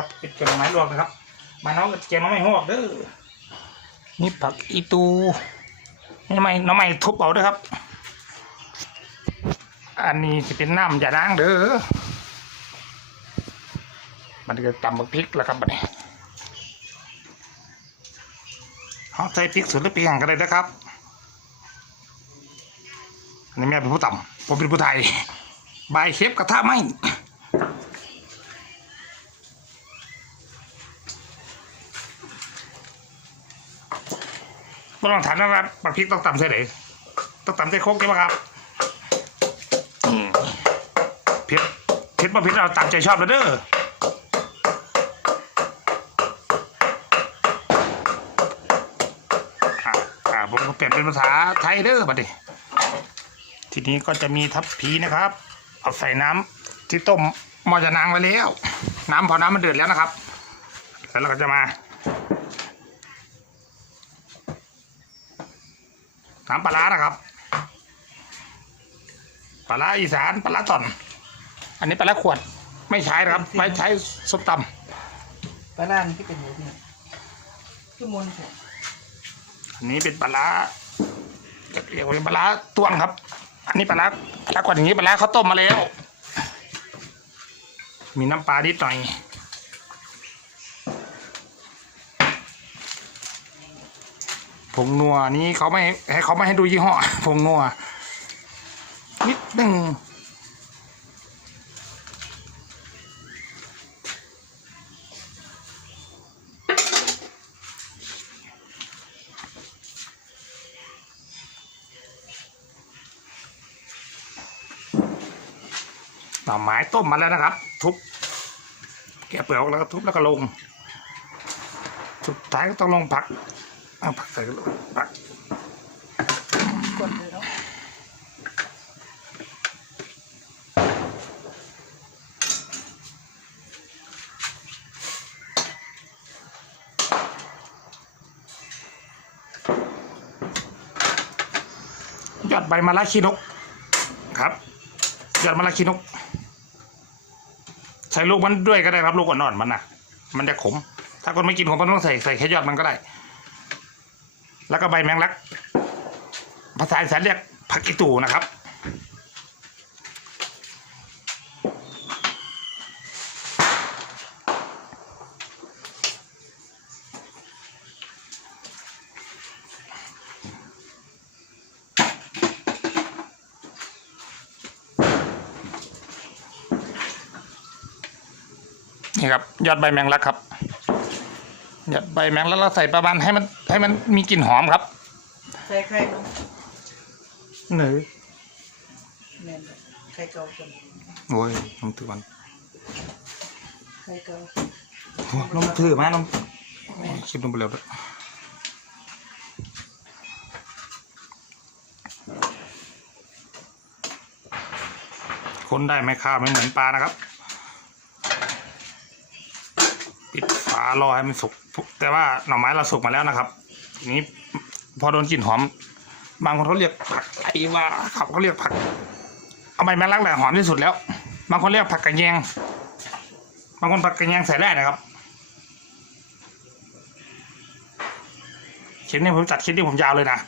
ครับเป็นแกงหน่อไม้ลวกนะครับ มาน้องแกงหน้องไม้หอกเด้อนี่ผักอีตูนี่ไม่น้องไม้ทุบเอาเด้อครับ อันนี้จะเป็นน้ำยาล้างเด้อมันจะตำบักพริกแล้วครับบัดนี้เขาใส่พริกสวนหรือพริกอย่างก็ได้นะครับอันนี้แม่เป็นผู้ต่ำผมเป็นผู้ไทยบายเชฟกระทะไหม ไม่ต้องถามนะครับปักพริกต้องต่ำใส่ไหนต้องต่ำใส่โคกใช่ไหมครับอืมเผ็ดเผ็ดมาเผ็ดเราตามใจชอบแล้วเด้ออ่าอ่าผมก็เปลี่ยนเป็นภาษาไทยเด้อบัดนี้ทีนี้ก็จะมีทับพีนะครับ เอาใส่น้ำที่ต้มหมอจะนางไว้แล้ว น้ำพอน้ำมันเดือดแล้วนะครับ แล้วเราก็จะมา น้ำปลาร้านะครับ ปลาร้าอีสานปลาร้าต่อน อันนี้ปลาร้าขวดไม่ใช้นะครับ ไม่ใช้ส้มตปลาล่างที่เป็นหมูเนี่ยคือมนต์เถอะำอันนี้เป็นปลาร้าจะเรียกว่าเป็นปลาร้าตวงครับ อันนี้ปลาร้าปลาร้าขวดอย่างนี้ปลาร้าเขาต้มมาแล้ว มีน้ำปลานิดหน่อย ผงนัวนี้เขาไม่ให้เขาไม่ให้ดูยี่ห้อผงนัวนิดหนึ่งหน่อไม้ต้มมาแล้วนะครับ ทุบแกะเปลือออกแล้วก็ทุบแล้วก็ลง สุดท้ายก็ต้องลงผัก เอาผักใส่กันเลยผักกดเลยเนาะยอดใบมะระขี้นก ครับยอดมะระขี้นก ใส่ลูกมันด้วยก็ได้ครับลูกอ่อนๆมันนะมันจะขม ถ้าคนไม่กินขมก็ต้องใส่ใส่แค่ยอดมันก็ได้ แล้วก็ใบแมงลัก ภาษาอีสานเรียกผักอีตูนะครับ นี่ครับ ยอดใบแมงลักครับ ยอดใบแมงลักเราใส่ประมาณให้มันให้มันมีกลิ่นหอมครับ ใส่ไข่เนาะหนึ่งแม่นบ่ไข่เก่าคนโอ้ยลงถือมันไข่เก่าโอ้ยลงถือมาลงโอ้ยคลิปลงไปเร็วด้วยคนได้ไหมข้าวไม่เหมือนปลานะครับ ปิดฝารอให้มันสุก แต่ว่าหน่อไม้เราสุกมาแล้วนะครับทีนี้พอโดนกลิ่นหอม บางคนเขาเรียกผักไอว่าครับเขาเรียกผัก เอาใบแมงลักแหละหอมที่สุดแล้ว บางคนเรียกผักกระแยง บางคนผักกระแยงใส่ได้นะครับคลิปนี้ผมจัดคลิปที่ผมยาวเลยนะ